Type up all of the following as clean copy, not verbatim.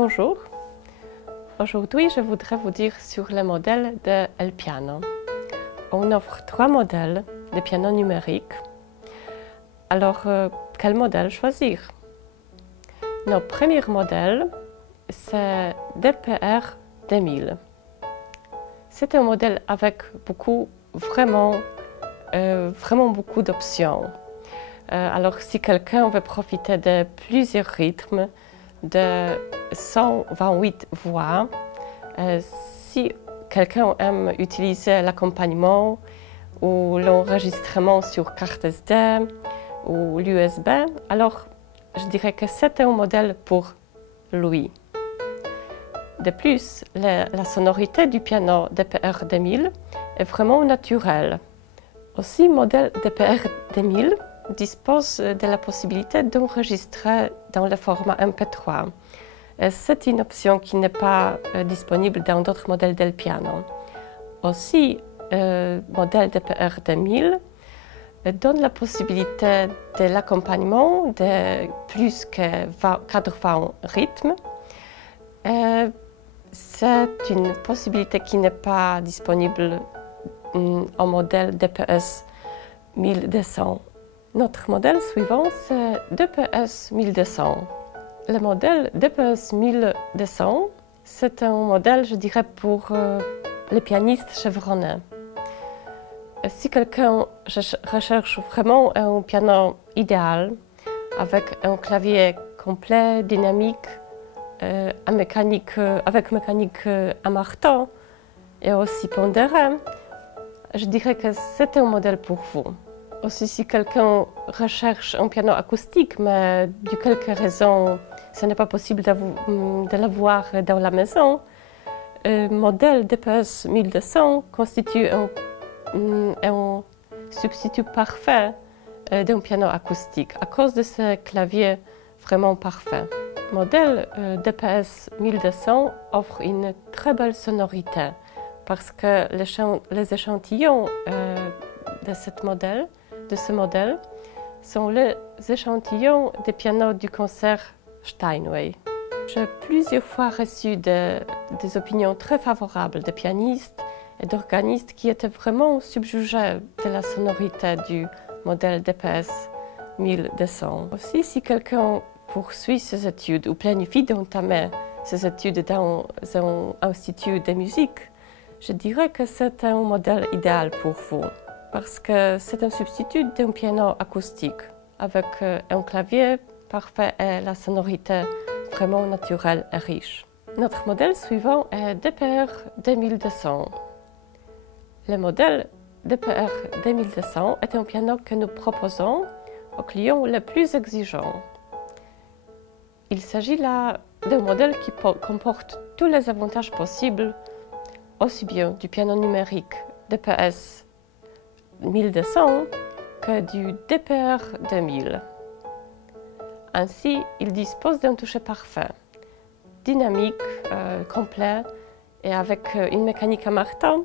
Bonjour, aujourd'hui je voudrais vous dire sur le modèle de El Piano. On offre 3 modèles de piano numérique. Alors, quel modèle choisir? Notre premier modèle, c'est DPR 2000. C'est un modèle avec vraiment beaucoup d'options. Alors, si quelqu'un veut profiter de plusieurs rythmes, de 128 voix, si quelqu'un aime utiliser l'accompagnement ou l'enregistrement sur carte SD ou l'USB, alors je dirais que c'est un modèle pour lui. De plus, la sonorité du piano DPR 2000 est vraiment naturelle. Aussi, le modèle DPR 2000 dispose de la possibilité d'enregistrer dans le format MP3. C'est une option qui n'est pas disponible dans d'autres modèles del piano. Aussi, le modèle DPR 2000 donne la possibilité de l'accompagnement de plus que 80 rythmes. C'est une possibilité qui n'est pas disponible au modèle DPS 1200. Notre modèle suivant, c'est DPS 1200. Le modèle DPS 1200, c'est un modèle, je dirais, pour les pianistes chevronnés. Si quelqu'un recherche vraiment un piano idéal, avec un clavier complet, dynamique, avec mécanique à marteau et aussi pondéré, je dirais que c'est un modèle pour vous. Aussi, si quelqu'un recherche un piano acoustique, mais de quelque raison ce n'est pas possible de l'avoir dans la maison, le modèle DPS 1200 constitue un substitut parfait d'un piano acoustique à cause de ce clavier vraiment parfait. Le modèle DPS 1200 offre une très belle sonorité parce que les échantillons de ce modèle sont les échantillons des pianos du concert Steinway. J'ai plusieurs fois reçu des opinions très favorables des pianistes et d'organistes qui étaient vraiment subjugés de la sonorité du modèle DPS 1200. Aussi, si quelqu'un poursuit ses études ou planifie d'entamer ses études dans un institut de musique, je dirais que c'est un modèle idéal pour vous, parce que c'est un substitut d'un piano acoustique, avec un clavier parfait et la sonorité vraiment naturelle et riche. Notre modèle suivant est DPR 2200. Le modèle DPR 2200 est un piano que nous proposons aux clients les plus exigeants. Il s'agit là d'un modèle qui comporte tous les avantages possibles, aussi bien du piano numérique DPS 1200 que du DPR 2000. Ainsi, il dispose d'un toucher parfait, dynamique, complet et avec une mécanique à marteau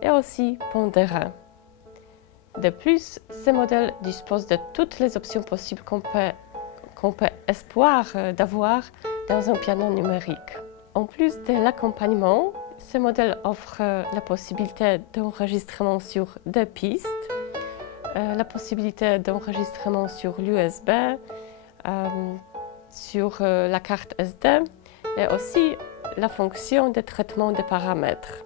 et aussi pondéré. De plus, ce modèle dispose de toutes les options possibles qu'on peut espérer d'avoir dans un piano numérique. En plus de l'accompagnement, ce modèle offre la possibilité d'enregistrement sur 2 pistes, la possibilité d'enregistrement sur l'USB, sur la carte SD et aussi la fonction de traitement des paramètres.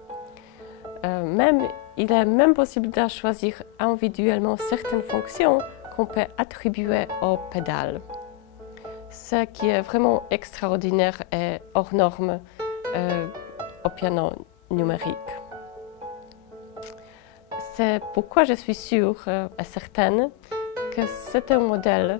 Il est même possible de choisir individuellement certaines fonctions qu'on peut attribuer aux pédales, ce qui est vraiment extraordinaire et hors norme au piano numérique. C'est pourquoi je suis sûre et certaine que c'est un modèle,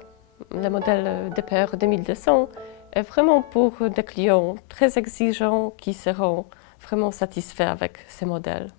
le modèle DPR 2200, est vraiment pour des clients très exigeants qui seront vraiment satisfaits avec ce modèle.